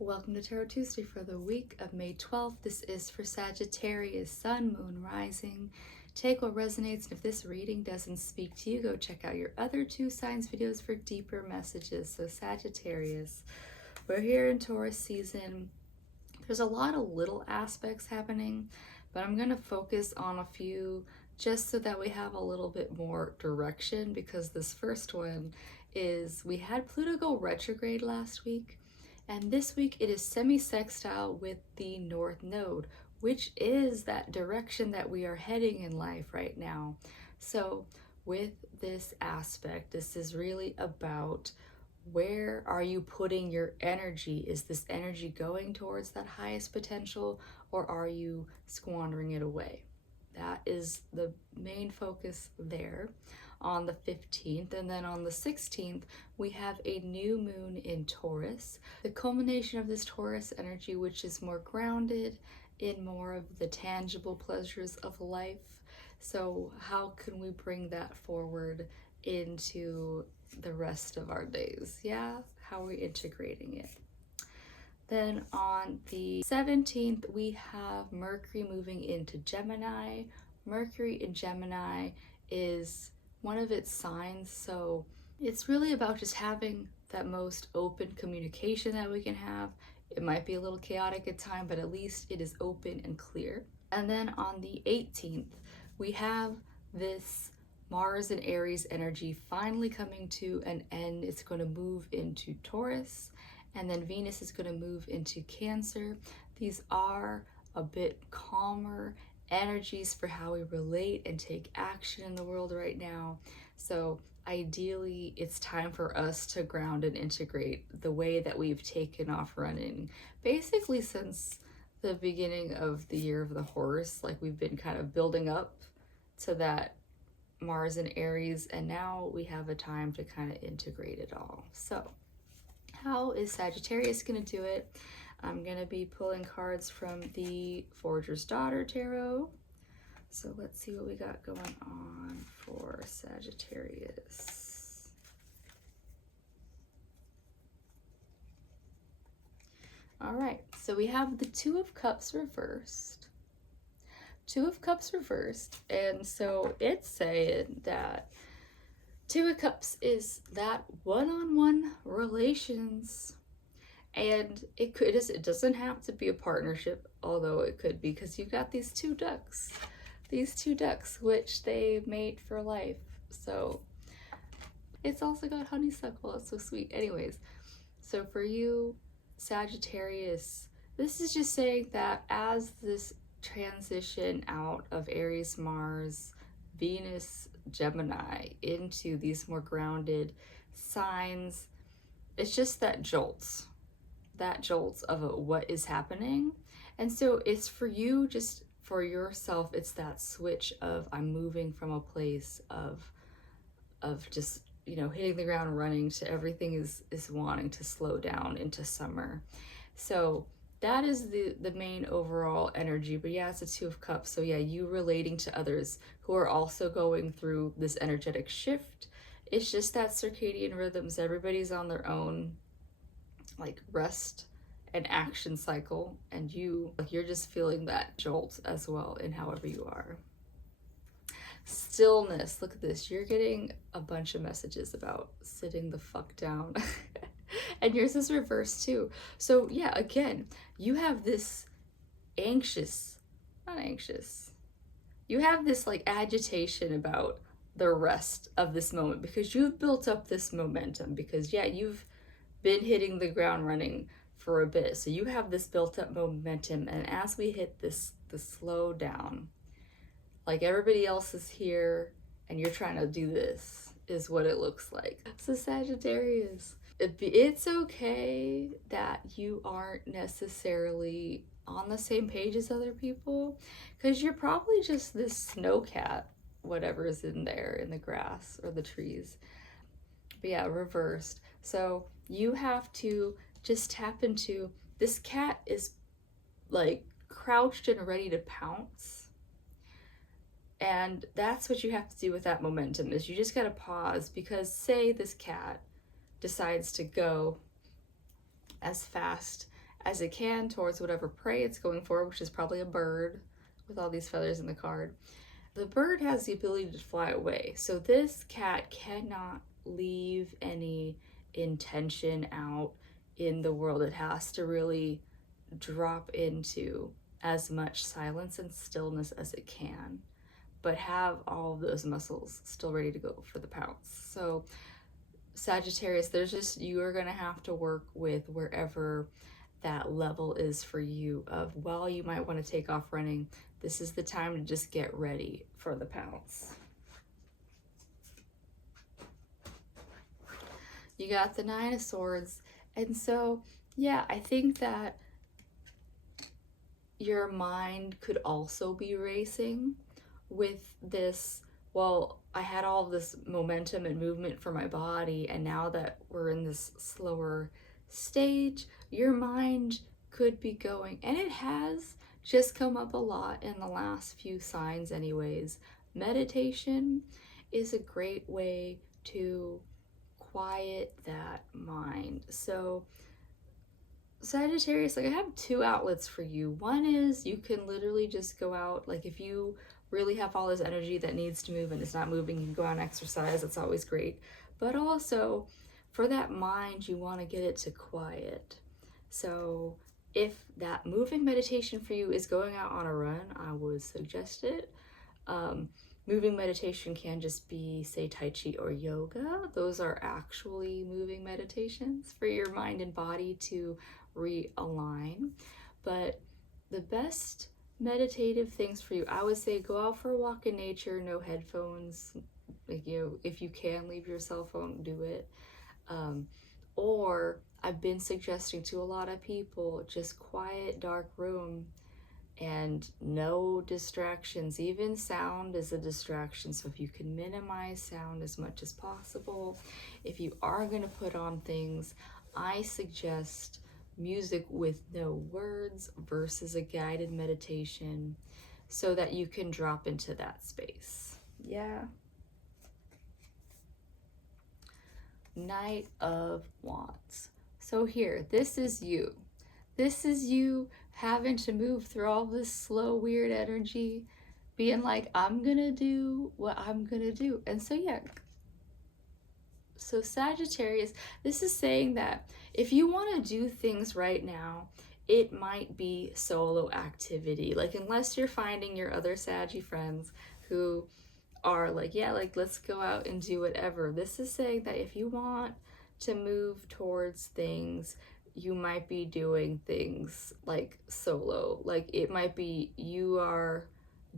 Welcome to Tarot Tuesday for the week of May 12th. This is for Sagittarius, Sun, Moon, Rising. Take what resonates, and if this reading doesn't speak to you, go check out your other two signs videos for deeper messages. So Sagittarius, we're here in Taurus season. There's a lot of little aspects happening, but I'm going to focus on a few just so that we have a little bit more direction, because this first one is we had Pluto go retrograde last week. And this week it is semi-sextile with the North Node, which is that direction that we are heading in life right now. So with this aspect, this is really about where are you putting your energy? Is this energy going towards that highest potential, or are you squandering it away? That is the main focus there on the 15th. And then on the 16th, we have a new moon in Taurus, the culmination of this Taurus energy, which is more grounded in more of the tangible pleasures of life. So how can we bring that forward into the rest of our days? Yeah, how are we integrating it? Then on the 17th, we have Mercury moving into Gemini. Mercury in Gemini is one of its signs, so it's really about just having that most open communication that we can have. It might be a little chaotic at times, but at least it is open and clear. And then on the 18th, we have this Mars and Aries energy finally coming to an end. It's going to move into Taurus, and then Venus is going to move into Cancer. These are a bit calmer energies for how we relate and take action in the world right now. So ideally, it's time for us to ground and integrate the way that we've taken off running basically since the beginning of the year of the horse. Like, we've been kind of building up to that Mars and Aries, and now we have a time to kind of integrate it all. So how is Sagittarius going to do it? I'm going to be pulling cards from the Forager's Daughter Tarot. So let's see what we got going on for Sagittarius. All right, so we have the Two of Cups reversed. Two of Cups reversed, and so it's saying that Two of Cups is that one-on-one relations. And it doesn't have to be a partnership, although it could be, because you've got these two ducks, which they mate for life. So it's also got honeysuckle. It's so sweet. Anyways, so for you, Sagittarius, this is just saying that as this transition out of Aries, Mars, Venus, Gemini into these more grounded signs, it's just that jolts of what is happening. And so it's for you, just for yourself, it's that switch of I'm moving from a place of just, you know, hitting the ground running to everything is wanting to slow down into summer. So that is the main overall energy. But yeah, it's a Two of Cups. So yeah, you relating to others who are also going through this energetic shift. It's just that circadian rhythms, everybody's on their own like rest and action cycle, and you're just feeling that jolt as well in however you are. Stillness, look at this, you're getting a bunch of messages about sitting the fuck down. And yours is reversed too. So yeah, again, you have this you have this like agitation about the rest of this moment, because you've built up this momentum, because yeah, you've been hitting the ground running for a bit. So you have this built up momentum, and as we hit the slow down, like everybody else is here and you're trying to do this, is what it looks like. So Sagittarius, it's okay that you aren't necessarily on the same page as other people, because you're probably just this snowcat, whatever is in there in the grass or the trees. But yeah, reversed. So you have to just tap into, this cat is like crouched and ready to pounce. And that's what you have to do with that momentum, is you just got to pause, because say this cat decides to go as fast as it can towards whatever prey it's going for, which is probably a bird with all these feathers in the card. The bird has the ability to fly away, so this cat cannot leave any intention out in the world. It has to really drop into as much silence and stillness as it can, but have all of those muscles still ready to go for the pounce. So Sagittarius, there's just, you are going to have to work with wherever that level is for you of, while you might want to take off running, this is the time to just get ready for the pounce. You got the Nine of Swords. And so, yeah, I think that your mind could also be racing with this, well, I had all this momentum and movement for my body, and now that we're in this slower stage, your mind could be going, and it has just come up a lot in the last few signs anyways. Meditation is a great way to quiet that mind. So Sagittarius, like, I have two outlets for you. One is you can literally just go out, like if you really have all this energy that needs to move and it's not moving, you can go out and exercise. That's always great. But also for that mind, you want to get it to quiet. So if that moving meditation for you is going out on a run, I would suggest it. Moving meditation can just be, say, Tai Chi or yoga. Those are actually moving meditations for your mind and body to realign. But the best meditative things for you, I would say, go out for a walk in nature, no headphones. Like, you know, if you can leave your cell phone, do it. Or I've been suggesting to a lot of people, just quiet, dark room and no distractions. Even sound is a distraction, so if you can minimize sound as much as possible. If you are going to put on things, I suggest music with no words versus a guided meditation, so that you can drop into that space. Yeah. Knight of Wands. So here, this is you. This is you having to move through all this slow, weird energy, being like, I'm gonna do what I'm gonna do. And so, yeah. So Sagittarius, this is saying that if you want to do things right now, it might be solo activity. Like, unless you're finding your other Saggy friends who are like, yeah, like, let's go out and do whatever. This is saying that if you want to move towards things, you might be doing things like solo. Like, it might be you are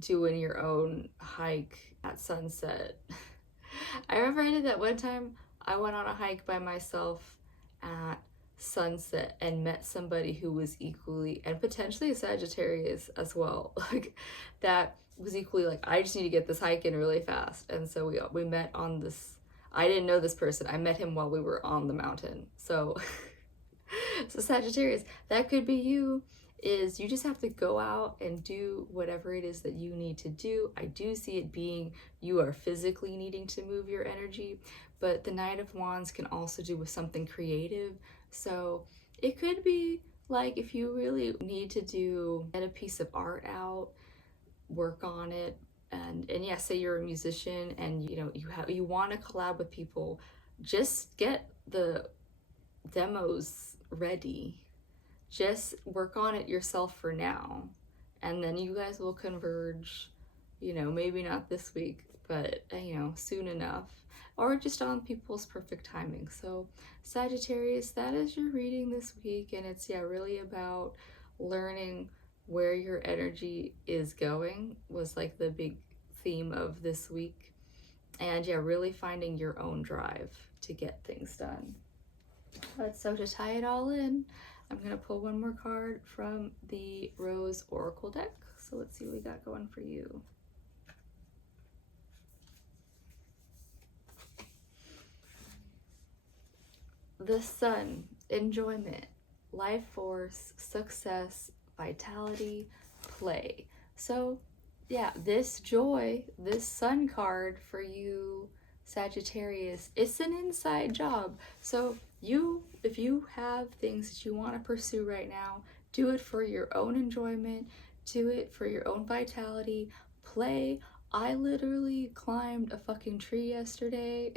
doing your own hike at sunset. I remember I did that one time. I went on a hike by myself at sunset and met somebody who was equally, and potentially a Sagittarius as well, like, that was equally like, I just need to get this hike in really fast. And so we met on this, I didn't know this person, I met him while we were on the mountain. So so Sagittarius, that could be you. Is you just have to go out and do whatever it is that you need to do. I do see it being you are physically needing to move your energy, but the Knight of Wands can also do with something creative. So it could be like, if you really need to get a piece of art out, work on it. And yeah, say you're a musician and you want to collab with people, just get the demos ready. Just work on it yourself for now, and then you guys will converge, maybe not this week, but soon enough, or just on people's perfect timing. So Sagittarius, that is your reading this week, and it's really about learning where your energy is going, was like the big theme of this week, and really finding your own drive to get things done. But so to tie it all in, I'm going to pull one more card from the Rose Oracle deck. So let's see what we got going for you. The Sun, enjoyment, life force, success, vitality, play. So yeah, this joy, this Sun card for you, Sagittarius, it's an inside job. So if you have things that you want to pursue right now, do it for your own enjoyment, do it for your own vitality, play. I literally climbed a fucking tree yesterday.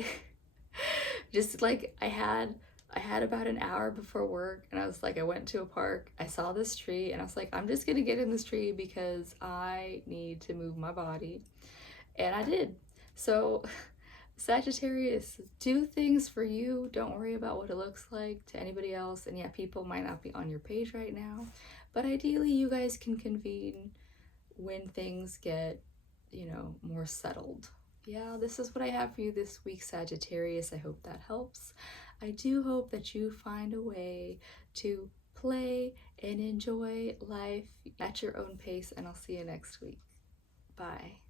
Just like I had about an hour before work, and I was like, I went to a park, I saw this tree, and I was like, I'm just gonna get in this tree because I need to move my body. And I did. So Sagittarius, do things for you. Don't worry about what it looks like to anybody else. And yeah, people might not be on your page right now, but ideally you guys can convene when things get, you know, more settled. Yeah, this is what I have for you this week, Sagittarius. I hope that helps. I do hope that you find a way to play and enjoy life at your own pace, and I'll see you next week. Bye.